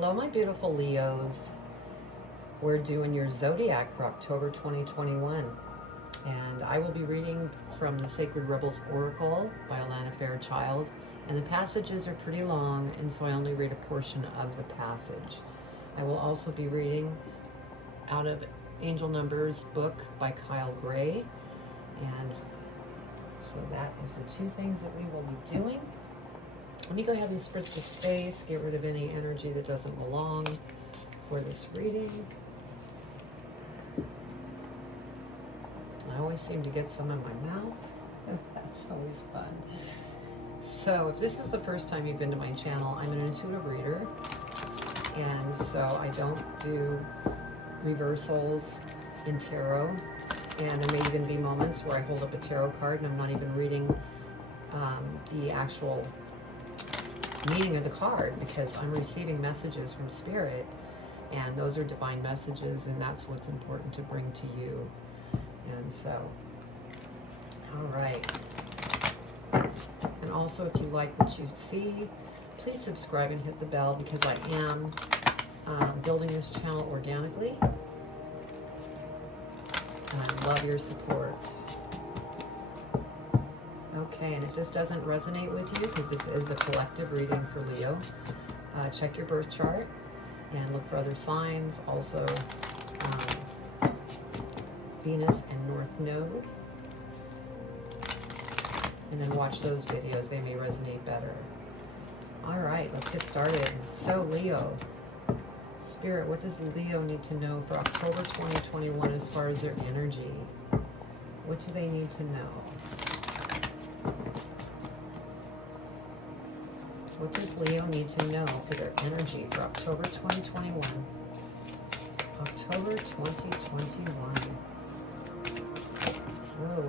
Hello, my beautiful Leos. We're doing your zodiac for October 2021. And I will be reading from the Sacred Rebels Oracle by Alana Fairchild. And the passages are pretty long, and so I only read a portion of the passage. I will also be reading out of Angel Numbers book by Kyle Gray. And so that is the two things that we will be doing. Let me go ahead and spritz the space, get rid of any energy that doesn't belong for this reading. I always seem to get some in my mouth. That's always fun. So if this is the first time you've been to my channel, I'm an intuitive reader. And so I don't do reversals in tarot. And there may even be moments where I hold up a tarot card and I'm not even reading the actual meaning of the card, because I'm receiving messages from Spirit, and those are divine messages, and that's what's important to bring to you. And so, all right. And also, if you like what you see, please subscribe and hit the bell, because I am building this channel organically. And I love your support. Okay, and if this doesn't resonate with you, because this is a collective reading for Leo, check your birth chart and look for other signs. Also, Venus and North Node. And then watch those videos. They may resonate better. All right, let's get started. So, Leo. Spirit, what does Leo need to know for October 2021 as far as their energy? What do they need to know? What does Leo need to know for their energy for October 2021? October 2021. Whoa,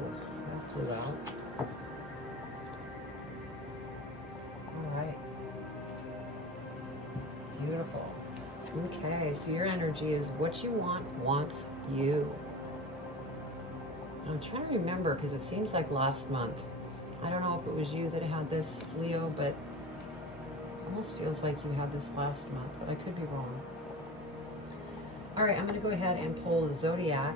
that flew out. All right. Beautiful. Okay, so your energy is what you want wants you. I'm trying to remember, because it seems like last month. I don't know if it was you that had this, Leo, but almost feels like you had this last month, but I could be wrong. All right, I'm going to go ahead and pull the Zodiac.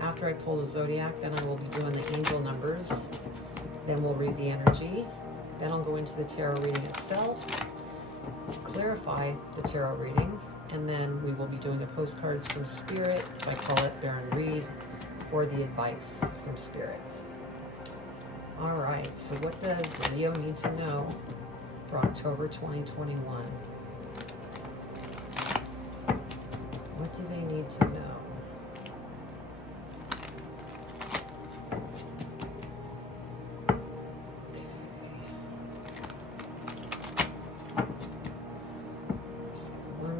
After I pull the Zodiac, then I will be doing the angel numbers. Then we'll read the energy. Then I'll go into the tarot reading itself, clarify the tarot reading, and then we will be doing the postcards from Spirit by Colette Baron Reed for the advice from Spirit. All right, so what does Leo need to know for October 2021? What do they need to know? One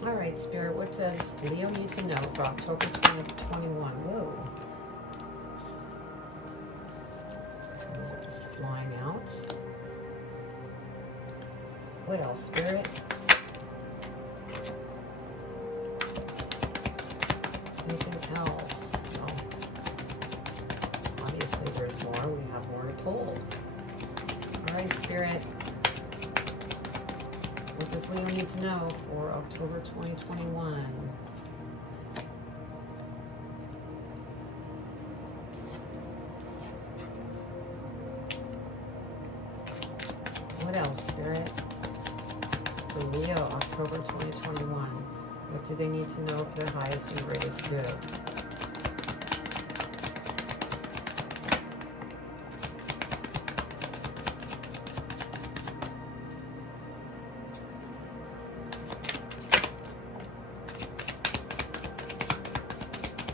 more. All right, Spirit, what does Leo need to know for October 2021? Whoa. Flying out. What else, Spirit? Anything else? Well, obviously there's more. We have more to pull. All right, Spirit. What does Leo need to know for October 2021? What else, Spirit? For Leo, October 2021. What do they need to know for their highest and greatest good?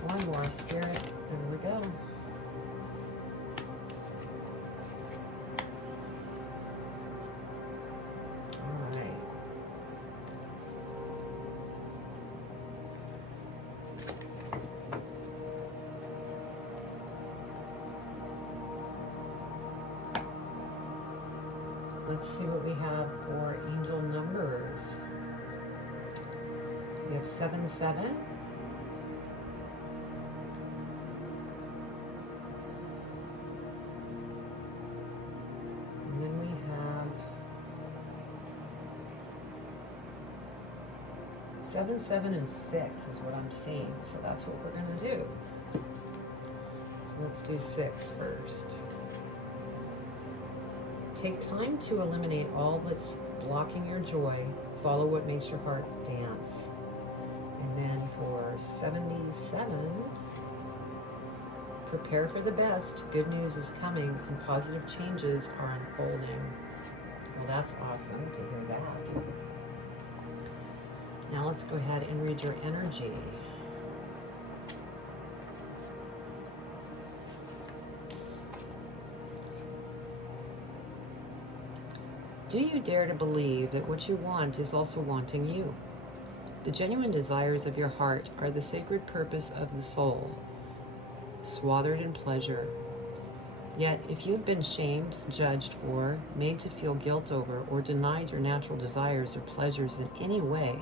One more, Spirit. There we go. Let's see what we have for angel numbers. We have 77. And then we 7, 7, and 6 is what I'm seeing. So that's what we're going to do. So let's do 6 first. Take time to eliminate all that's blocking your joy. Follow what makes your heart dance. And then for 77, prepare for the best. Good news is coming and positive changes are unfolding. Well, that's awesome to hear that. Now let's go ahead and read your energy. Do you dare to believe that what you want is also wanting you? The genuine desires of your heart are the sacred purpose of the soul, swathered in pleasure. Yet, if you have been shamed, judged for, made to feel guilt over, or denied your natural desires or pleasures in any way,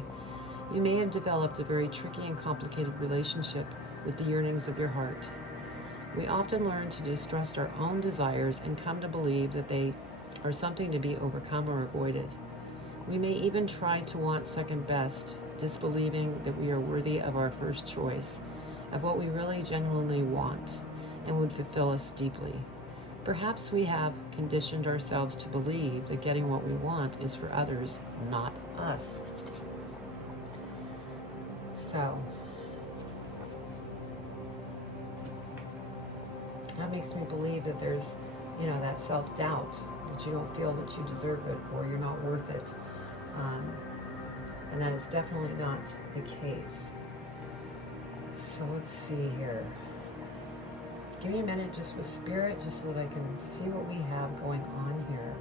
you may have developed a very tricky and complicated relationship with the yearnings of your heart. We often learn to distrust our own desires and come to believe that they are something to be overcome or avoided. We may even try to want second best, disbelieving that we are worthy of our first choice, of what we really genuinely want and would fulfill us deeply. Perhaps we have conditioned ourselves to believe that getting what we want is for others, not us. So, that makes me believe that there's, that self-doubt, that you don't feel that you deserve it or you're not worth it. And that is definitely not the case. So let's see here. Give me a minute just with spirit, just so that I can see what we have going on here.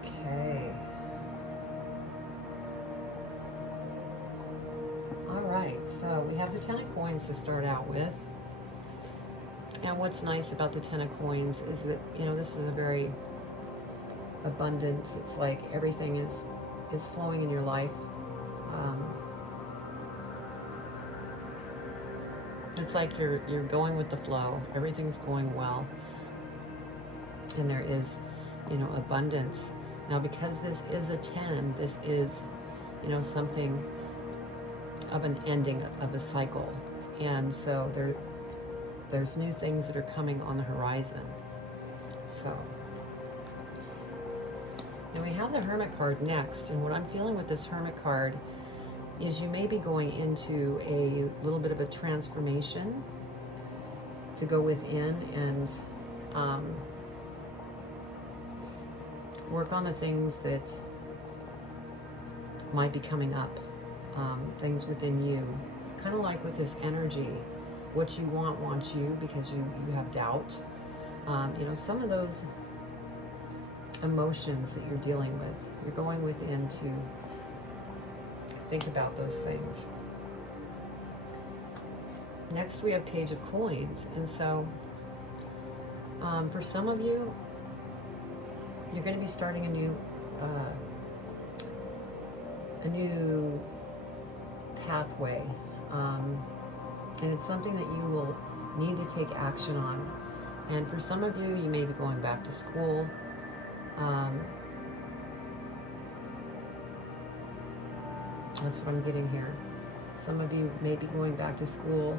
Okay. All right, so we have the 10 of coins to start out with. And what's nice about the 10 of coins is that, this is a very abundant, it's like everything is flowing in your life. It's like you're going with the flow. Everything's going well. And there is, abundance. Now, because this is a 10, this is, something of an ending of a cycle. And so there's new things that are coming on the horizon. So, and we have the Hermit card next. And what I'm feeling with this Hermit card is you may be going into a little bit of a transformation to go within and work on the things that might be coming up, things within you. Kind of like with this energy, what you want wants you, because you have doubt. Some of those emotions that you're dealing with, you're going within to think about those things. Next we have Page of Coins, and so for some of you, you're going to be starting a new pathway, and it's something that you will need to take action on. And for some of you, you may be going back to school. That's what I'm getting here. Some of you may be going back to school,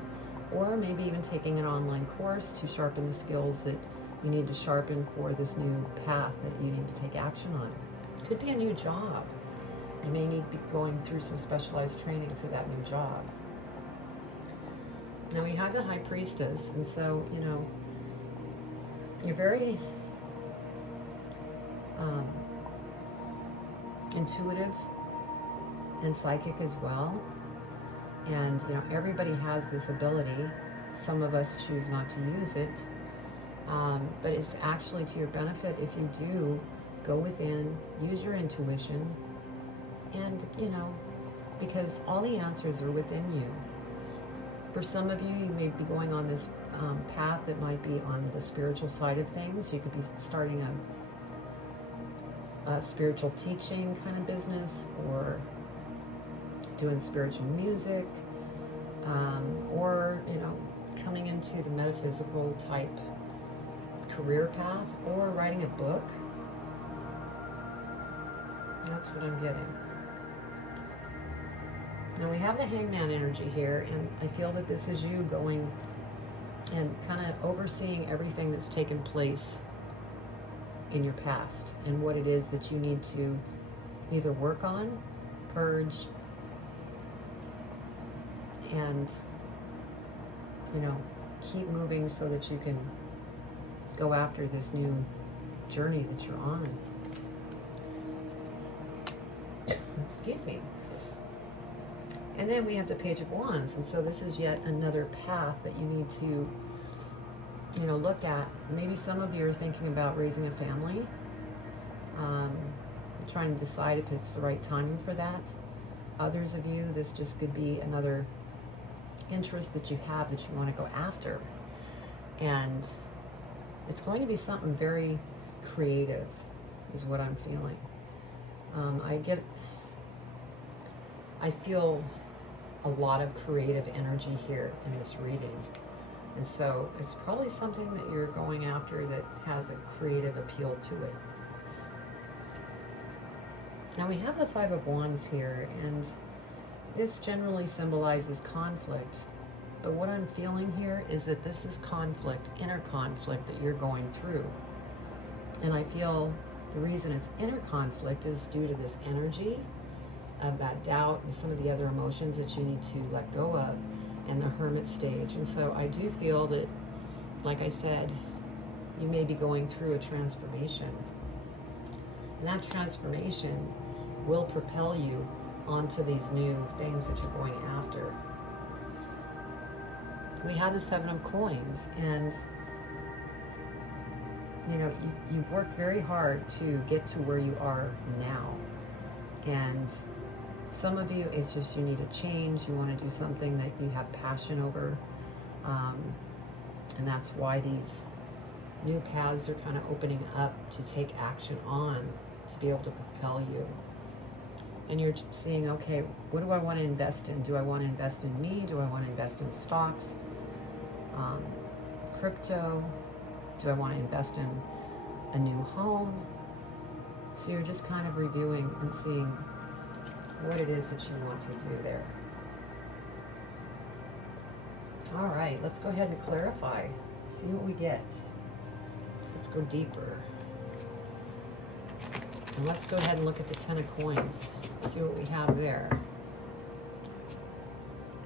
or maybe even taking an online course to sharpen the skills that you need to sharpen for this new path that you need to take action on. Could be a new job. You may need to be going through some specialized training for that new job. Now we have the High Priestess, and so, you're very intuitive and psychic as well. And, everybody has this ability. Some of us choose not to use it. But it's actually to your benefit if you do go within, use your intuition, and, because all the answers are within you. For some of you, you may be going on this path that might be on the spiritual side of things. You could be starting a spiritual teaching kind of business, or doing spiritual music, or, coming into the metaphysical type career path, or writing a book. That's what I'm getting. Now we have the Hangman energy here, and I feel that this is you going and kind of overseeing everything that's taken place in your past and what it is that you need to either work on, purge, and, you know, keep moving so that you can go after this new journey that you're on. Excuse me. And then we have the Page of Wands, and so this is yet another path that you need to, you know, look at. Maybe some of you are thinking about raising a family, trying to decide if it's the right timing for that. Others of you, this just could be another interest that you have that you want to go after, and it's going to be something very creative, is what I'm feeling. I feel a lot of creative energy here in this reading. And so it's probably something that you're going after that has a creative appeal to it. Now we have the Five of Wands here, and this generally symbolizes conflict. But what I'm feeling here is that this is conflict, inner conflict that you're going through. And I feel the reason it's inner conflict is due to this energy of that doubt and some of the other emotions that you need to let go of, and the Hermit stage. And so I do feel that, like I said, you may be going through a transformation. And that transformation will propel you onto these new things that you're going after. We have the Seven of Coins, and you know, you've worked very hard to get to where you are now. And some of you, it's just you need a change. You want to do something that you have passion over. And that's why these new paths are kind of opening up to take action on, to be able to propel you. And you're seeing, okay, what do I want to invest in? Do I want to invest in me? Do I want to invest in stocks? Crypto? Do I want to invest in a new home? So you're just kind of reviewing and seeing what it is that you want to do there. All right, let's go ahead and clarify. See what we get. Let's go deeper. And let's go ahead and look at the Ten of Coins. See what we have there.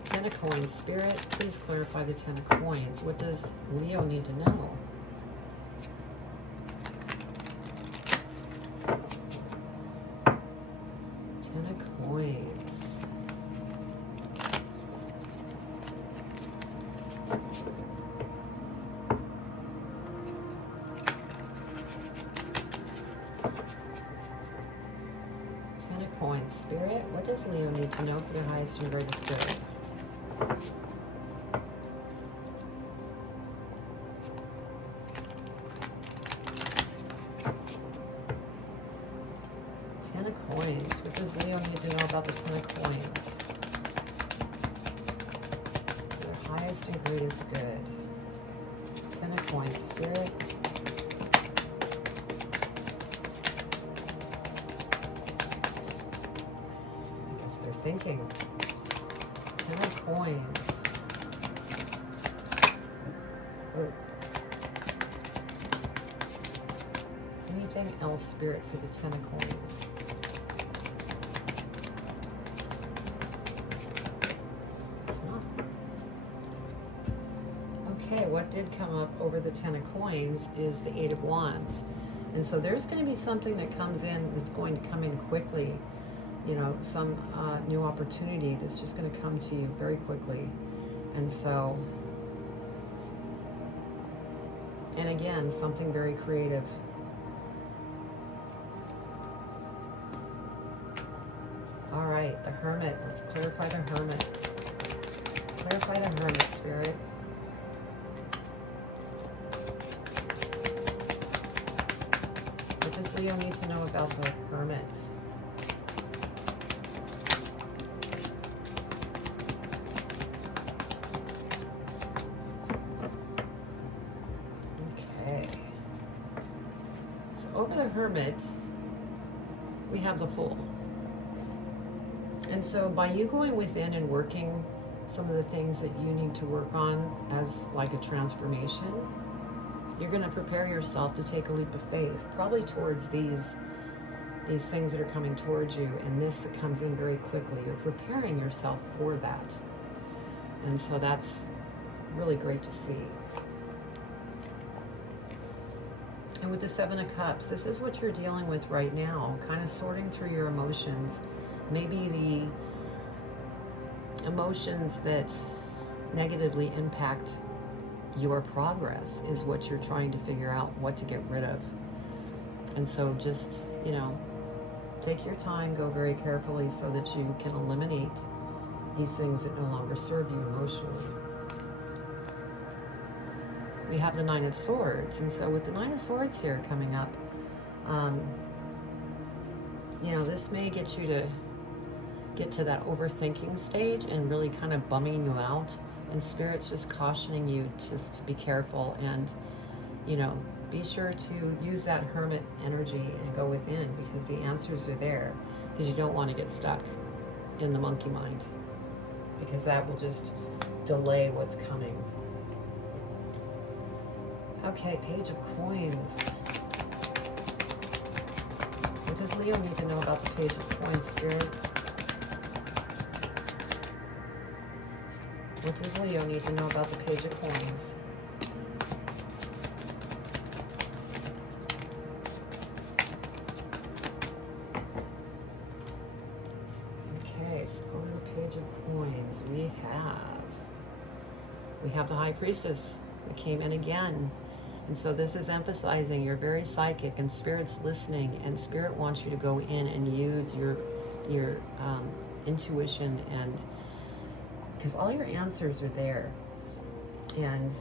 Ten of Coins. Spirit, please clarify the Ten of Coins. What does Leo need to know? Ten of Coins. Ten of Coins. Spirit, what does Leo need to know for their highest and greatest good? Ten of Coins. What does Leo need to know about the Ten of Coins? Their highest and greatest good. Ten of Coins. Spirit. I guess they're thinking. Ten of Coins. Oh. Anything else, Spirit, for the Ten of Coins? It's not. Okay, what did come up over the Ten of Coins is the Eight of Wands. And so there's going to be something that comes in that's going to come in quickly. You know, some new opportunity that's just going to come to you very quickly. And so, and again, something very creative. All right, the Hermit. Let's clarify the Hermit. Clarify the Hermit, Spirit. What does Leo need to know about the Hermit? Okay. So over the Hermit, we have the Fool. And so by you going within and working some of the things that you need to work on as like a transformation, you're going to prepare yourself to take a leap of faith, probably towards these things that are coming towards you, and this that comes in very quickly. You're preparing yourself for that. And so that's really great to see. And with the Seven of Cups, this is what you're dealing with right now, kind of sorting through your emotions. Maybe the emotions that negatively impact your progress is what you're trying to figure out what to get rid of. And so just, you know, take your time, go very carefully so that you can eliminate these things that no longer serve you emotionally. We have the Nine of Swords, and so with the Nine of Swords here coming up, you know, this may get you to get to that overthinking stage and really kind of bumming you out, and Spirit's just cautioning you just to be careful and, you know, be sure to use that Hermit energy and go within, because the answers are there, because you don't want to get stuck in the monkey mind, because that will just delay what's coming. Okay, Page of Coins. What does Leo need to know about the Page of Coins, Spirit? What does Leo need to know about the Page of Coins? Okay, so over the Page of Coins, we have the High Priestess that came in again. And so this is emphasizing you're very psychic, and Spirit's listening, and Spirit wants you to go in and use your intuition, and because all your answers are there. And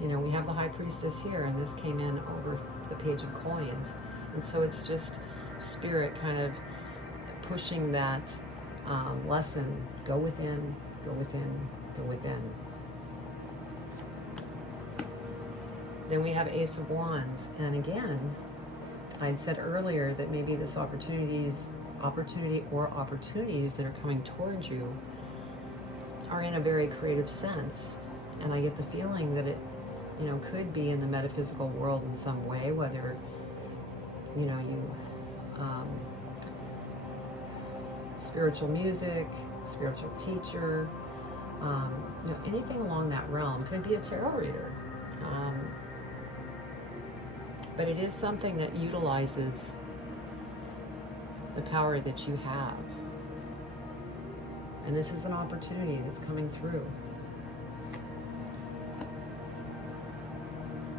you know, we have the High Priestess here, and this came in over the Page of Coins, and so it's just Spirit kind of pushing that lesson: go within, go within, go within. Then we have Ace of Wands, and again, I'd said earlier that maybe this opportunity or opportunities that are coming towards you are in a very creative sense, and I get the feeling that it, you know, could be in the metaphysical world in some way, whether, you know, spiritual music, spiritual teacher, you know, anything along that realm. Could be a tarot reader. But it is something that utilizes the power that you have. And this is an opportunity that's coming through.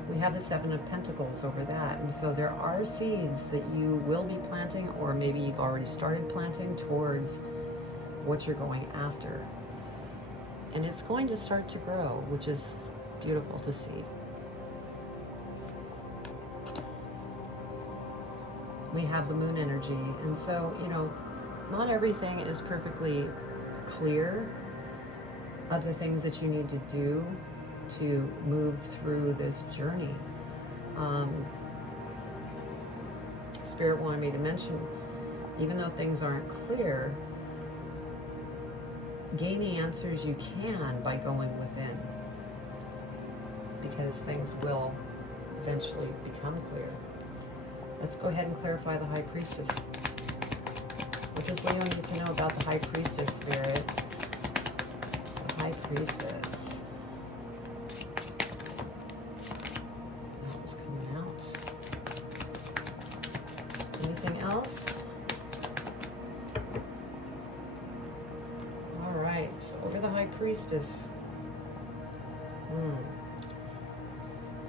We have the Seven of Pentacles over that. And so there are seeds that you will be planting, or maybe you've already started planting towards what you're going after. And it's going to start to grow, which is beautiful to see. We have the Moon energy, and so, you know, not everything is perfectly clear of the things that you need to do to move through this journey. Spirit wanted me to mention, even though things aren't clear, gain the answers you can by going within, because things will eventually become clear. Let's go ahead and clarify the High Priestess. What does Leo need to know about the High Priestess, Spirit? The High Priestess. That was coming out. Anything else? All right, so over the High Priestess.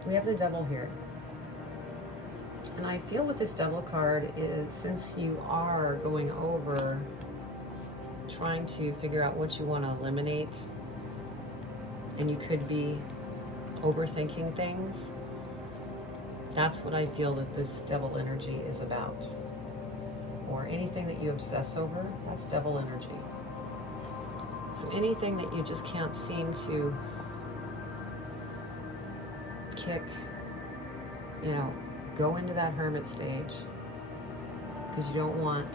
We have the Devil here. And I feel with this Devil card is, since you are going over trying to figure out what you want to eliminate, and you could be overthinking things, that's what I feel that this Devil energy is about. Or anything that you obsess over, that's Devil energy. So anything that you just can't seem to kick, you know, go into that hermit stage because you don't want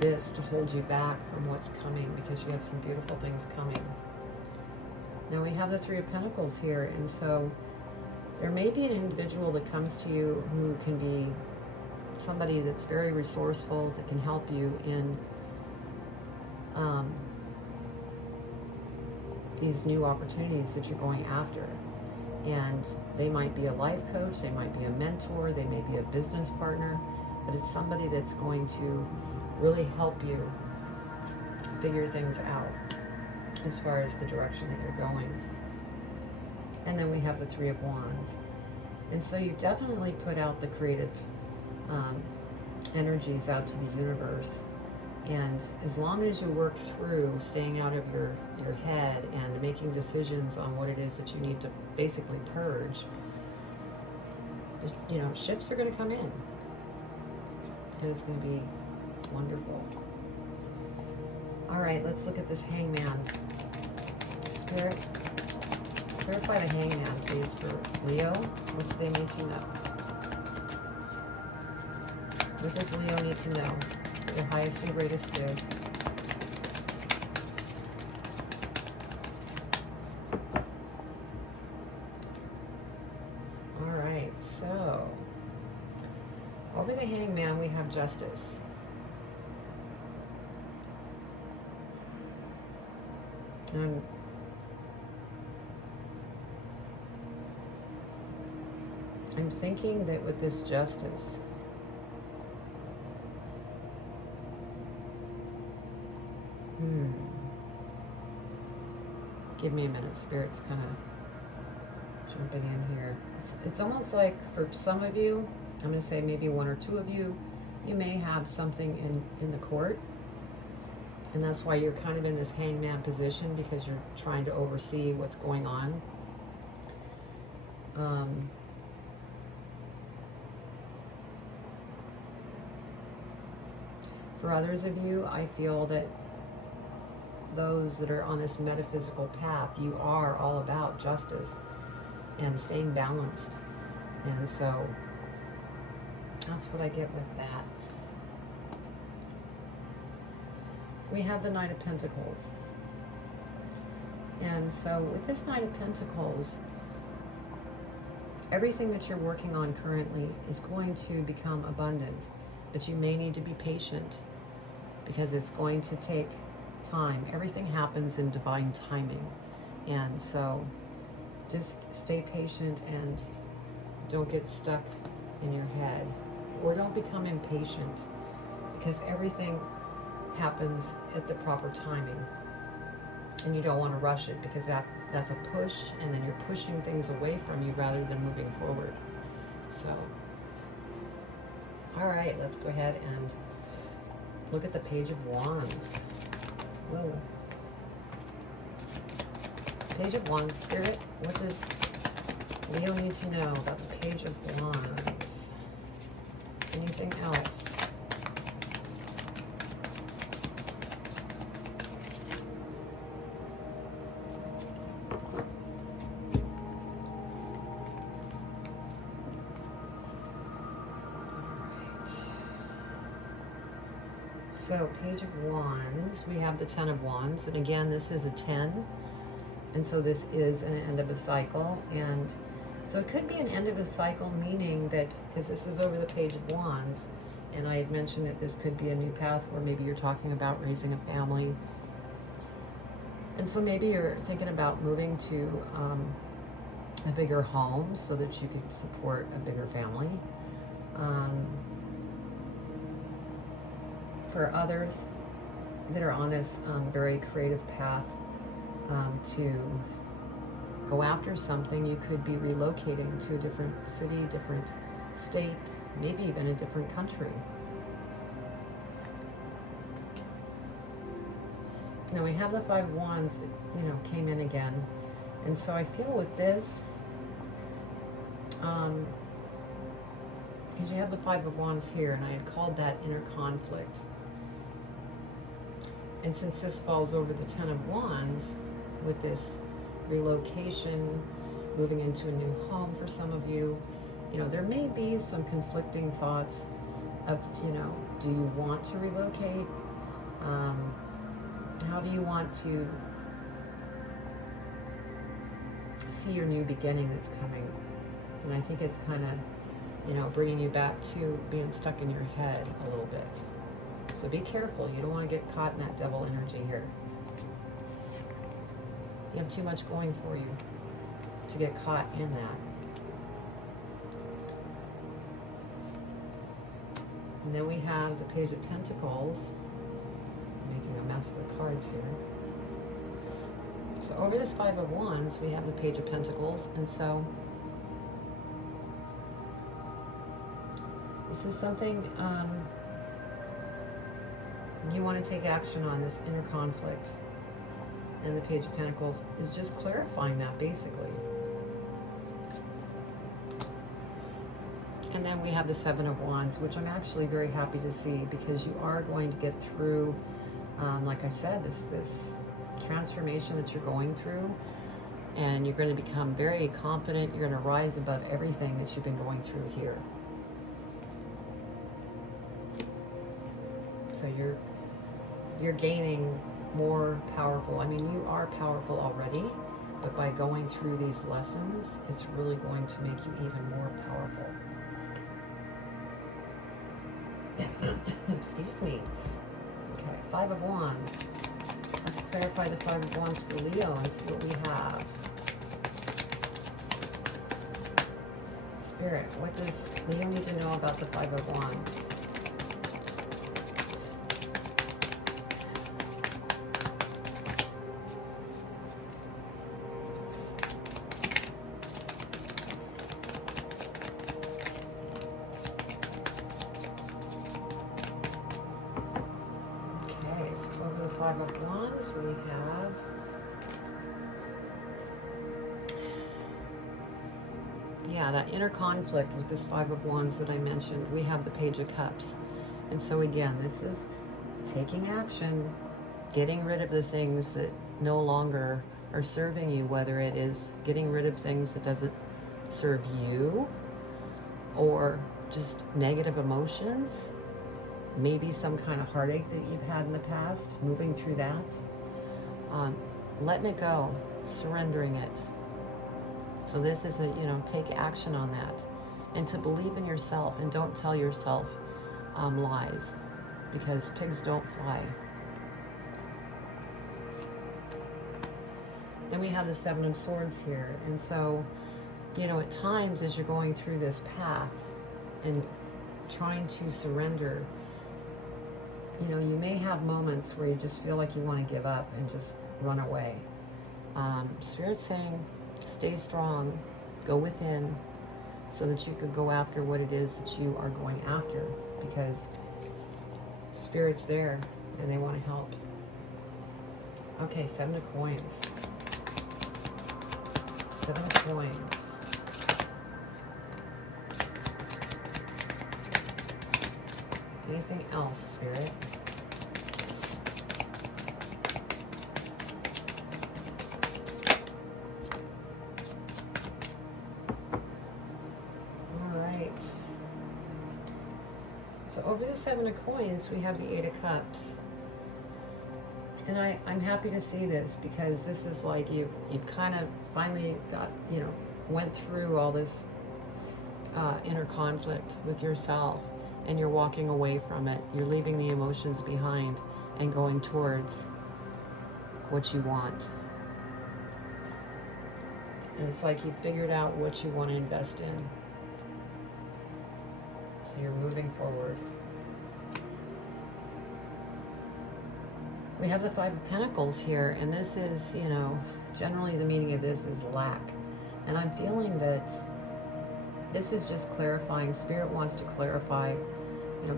this to hold you back from what's coming, because you have some beautiful things coming. Now we have the Three of Pentacles here, and so there may be an individual that comes to you who can be somebody that's very resourceful, that can help you in these new opportunities that you're going after. And they might be a life coach, they might be a mentor, they may be a business partner, but it's somebody that's going to really help you figure things out as far as the direction that you're going. And then we have the Three of Wands. And so you've definitely put out the creative energies out to the universe. And as long as you work through staying out of your head and making decisions on what it is that you need to basically purge, you know, ships are going to come in. And it's going to be wonderful. All right, let's look at this Hangman. Spirit, clarify the Hangman, please, for Leo. What do they need to know? What does Leo need to know? Their highest and greatest good. All right, so over the Hangman we have Justice. And I'm thinking that with this Justice, give me a minute, Spirit's kind of jumping in here. It's almost like for some of you, I'm going to say maybe one or two of you, you may have something in the court. And that's why you're kind of in this Hangman position, because you're trying to oversee what's going on. For others of you, I feel that those that are on this metaphysical path, you are all about justice and staying balanced. And so that's what I get with that. We have the Knight of Pentacles. And so with this Knight of Pentacles, everything that you're working on currently is going to become abundant, but you may need to be patient because it's going to take time. Everything happens in divine timing. And so just stay patient and don't get stuck in your head, or don't become impatient, because everything happens at the proper timing. And you don't want to rush it, because that's a push, and then you're pushing things away from you rather than moving forward. So, all right, let's go ahead and look at the Page of Wands. Whoa. Page of Wands, Spirit, what does Leo need to know about the Page of Wands? Anything else? So, Page of Wands, we have the Ten of Wands, and again, this is a 10, and so this is an end of a cycle, and so it could be an end of a cycle, meaning that, because this is over the Page of Wands, and I had mentioned that this could be a new path where maybe you're talking about raising a family, and so maybe you're thinking about moving to a bigger home so that you could support a bigger family. For others that are on this very creative path to go after something, you could be relocating to a different city, different state, maybe even a different country. Now we have the Five of Wands that, you know, came in again. And so I feel with this, because you have the Five of Wands here, and I had called that inner conflict. And since this falls over the Ten of Wands, with this relocation, moving into a new home for some of you, you know, there may be some conflicting thoughts of, you know, do you want to relocate? How do you want to see your new beginning that's coming? And I think it's kind of, you know, bringing you back to being stuck in your head a little bit. So be careful. You don't want to get caught in that devil energy here. You have too much going for you to get caught in that. And then we have the Page of Pentacles. I'm making a mess of the cards here. So over this Five of Wands, we have the Page of Pentacles. And so this is something you want to take action on, this inner conflict. And the Page of Pentacles is just clarifying that, basically. And then we have the Seven of Wands, which I'm actually very happy to see, because you are going to get through, like I said, this transformation that you're going through, and you're going to become very confident. You're going to rise above everything that you've been going through here. So you're gaining more powerful. I mean, you are powerful already, but by going through these lessons, it's really going to make you even more powerful. Excuse me. Okay, Five of Wands. Let's clarify the Five of Wands for Leo and see what we have. Spirit, what does Leo need to know about the Five of Wands? Five of Wands, we have that inner conflict with this Five of Wands that I mentioned. We have the Page of Cups. And so again, this is taking action, getting rid of the things that no longer are serving you, whether it is getting rid of things that doesn't serve you, or just negative emotions. Maybe some kind of heartache that you've had in the past, moving through that. Letting it go, surrendering it. So this is a, take action on that. And to believe in yourself, and don't tell yourself lies, because pigs don't fly. Then we have the Seven of Swords here. And so, at times as you're going through this path and trying to surrender, you may have moments where you just feel like you want to give up and just run away. Spirit's saying, stay strong, go within, so that you could go after what it is that you are going after, because Spirit's there and they want to help. Okay, Seven of Coins. Seven of Coins. Anything else, Spirit? All right. So over the Seven of Coins, we have the Eight of Cups. And I'm happy to see this, because this is like you've kind of finally got, went through all this inner conflict with yourself. And you're walking away from it. You're leaving the emotions behind and going towards what you want. And it's like you've figured out what you want to invest in. So you're moving forward. We have the Five of Pentacles here, and this is, generally the meaning of this is lack. And I'm feeling that this is just clarifying. Spirit wants to clarify,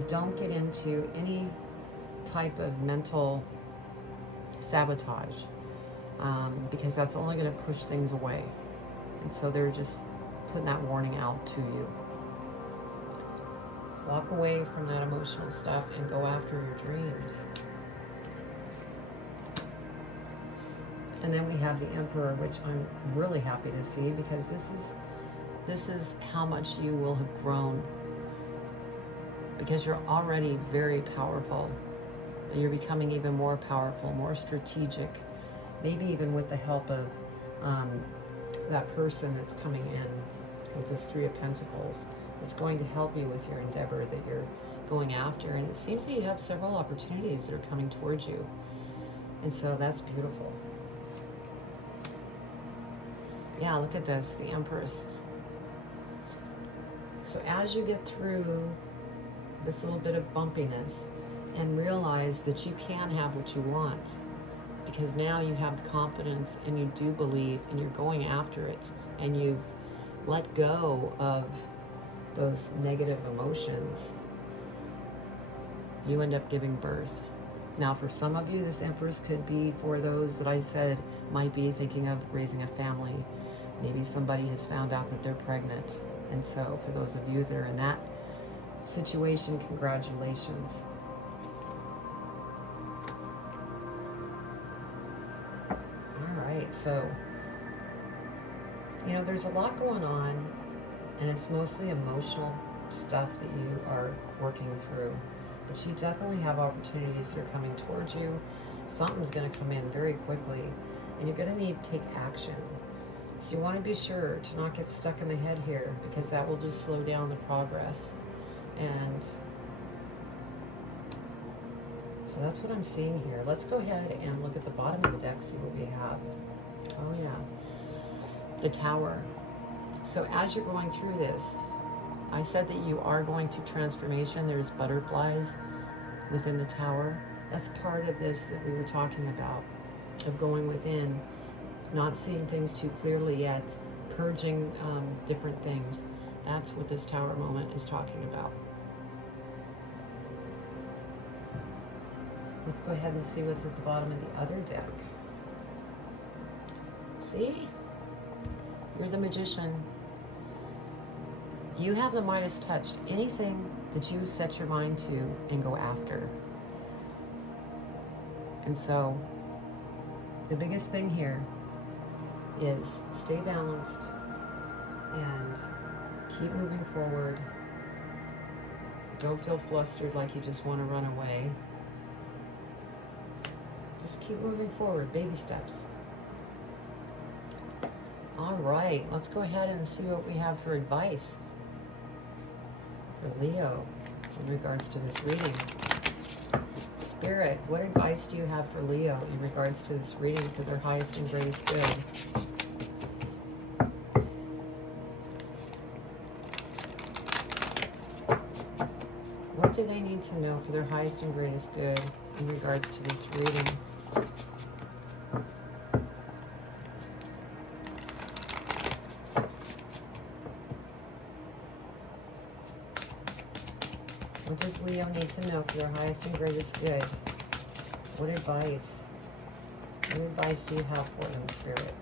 don't get into any type of mental sabotage, because that's only going to push things away. And so they're just putting that warning out to you. Walk away from that emotional stuff and go after your dreams. And then we have the Emperor, which I'm really happy to see, because this is how much you will have grown because you're already very powerful. You're becoming even more powerful, more strategic, maybe even with the help of that person that's coming in with this Three of Pentacles. It's going to help you with your endeavor that you're going after. And it seems that you have several opportunities that are coming towards you. And so that's beautiful. Yeah, look at this, the Empress. So as you get through this little bit of bumpiness and realize that you can have what you want, because now you have the confidence and you do believe and you're going after it, and you've let go of those negative emotions, you end up giving birth. Now, for some of you, this Empress could be for those that I said might be thinking of raising a family. Maybe somebody has found out that they're pregnant. And so for those of you that are in that situation, congratulations. All right, so, you know, there's a lot going on, and it's mostly emotional stuff that you are working through. But you definitely have opportunities that are coming towards you. Something's going to come in very quickly, and you're going to need to take action. So you want to be sure to not get stuck in the head here, because that will just slow down the progress. And so that's what I'm seeing here. Let's go ahead and look at the bottom of the deck, see what we have. Oh yeah, the Tower. So as you're going through this, I said that you are going through transformation. There's butterflies within the Tower. That's part of this that we were talking about, of going within, not seeing things too clearly yet, purging different things. That's what this Tower moment is talking about. Let's go ahead and see what's at the bottom of the other deck. See? You're the Magician. You have the Midas touch. Anything that you set your mind to and go after. And so, the biggest thing here is stay balanced and keep moving forward. Don't feel flustered like you just want to run away. Just keep moving forward, baby steps. All right, let's go ahead and see what we have for advice for Leo in regards to this reading. Spirit, what advice do you have for Leo in regards to this reading for their highest and greatest good? What do they need to know for their highest and greatest good in regards to this reading? What does Leo need to know for their highest and greatest good? What advice? What advice do you have for them, Spirit?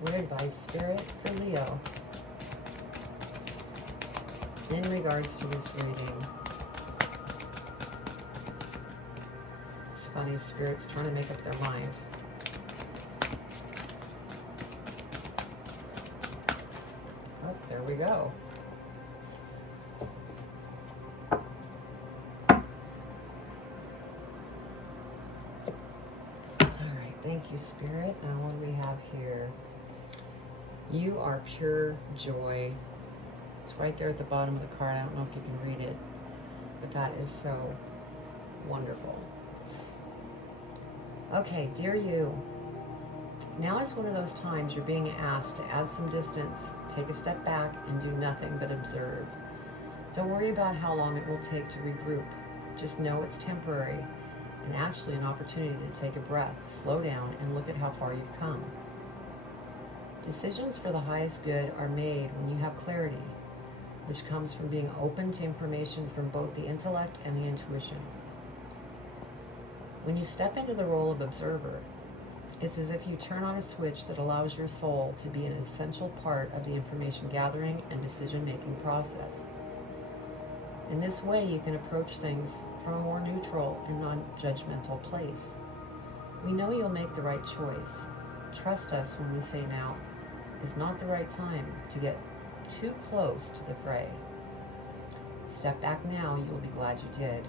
What advice, Spirit, for Leo in regards to this reading? It's funny, Spirit's trying to make up their mind. Oh, there we go. All right, thank you, Spirit. Now what do we have here? You are pure joy. It's right there at the bottom of the card. I don't know if you can read it, but that is so wonderful. Okay, dear you, now is one of those times you're being asked to add some distance, take a step back, and do nothing but observe. Don't worry about how long it will take to regroup. Just know it's temporary, and actually an opportunity to take a breath, slow down, and look at how far you've come. Decisions for the highest good are made when you have clarity, which comes from being open to information from both the intellect and the intuition. When you step into the role of observer, it's as if you turn on a switch that allows your soul to be an essential part of the information gathering and decision-making process. In this way, you can approach things from a more neutral and non-judgmental place. We know you'll make the right choice. Trust us when we say now, is not the right time to get too close to the fray. Step back now, you will be glad you did.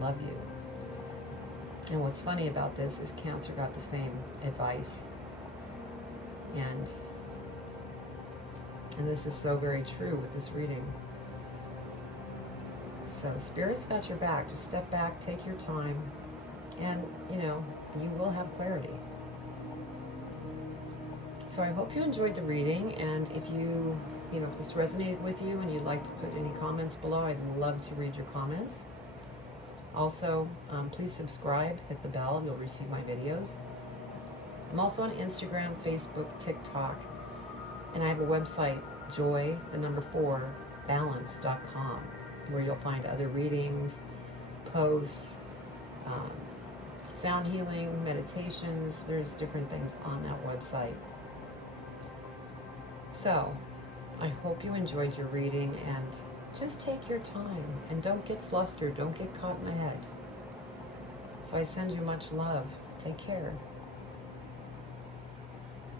Love you. And what's funny about this is Cancer got the same advice. And this is so very true with this reading. So Spirit's got your back. Just step back, take your time, and, you know, you will have clarity. So I hope you enjoyed the reading, and if if this resonated with you and you'd like to put any comments below, I'd love to read your comments. Also, please subscribe, hit the bell, you'll receive my videos. I'm also on Instagram, Facebook, TikTok, and I have a website, joy4balance.com, where you'll find other readings, posts, sound healing, meditations. There's different things on that website. So, I hope you enjoyed your reading, and just take your time and don't get flustered, don't get caught in the head. So I send you much love. Take care.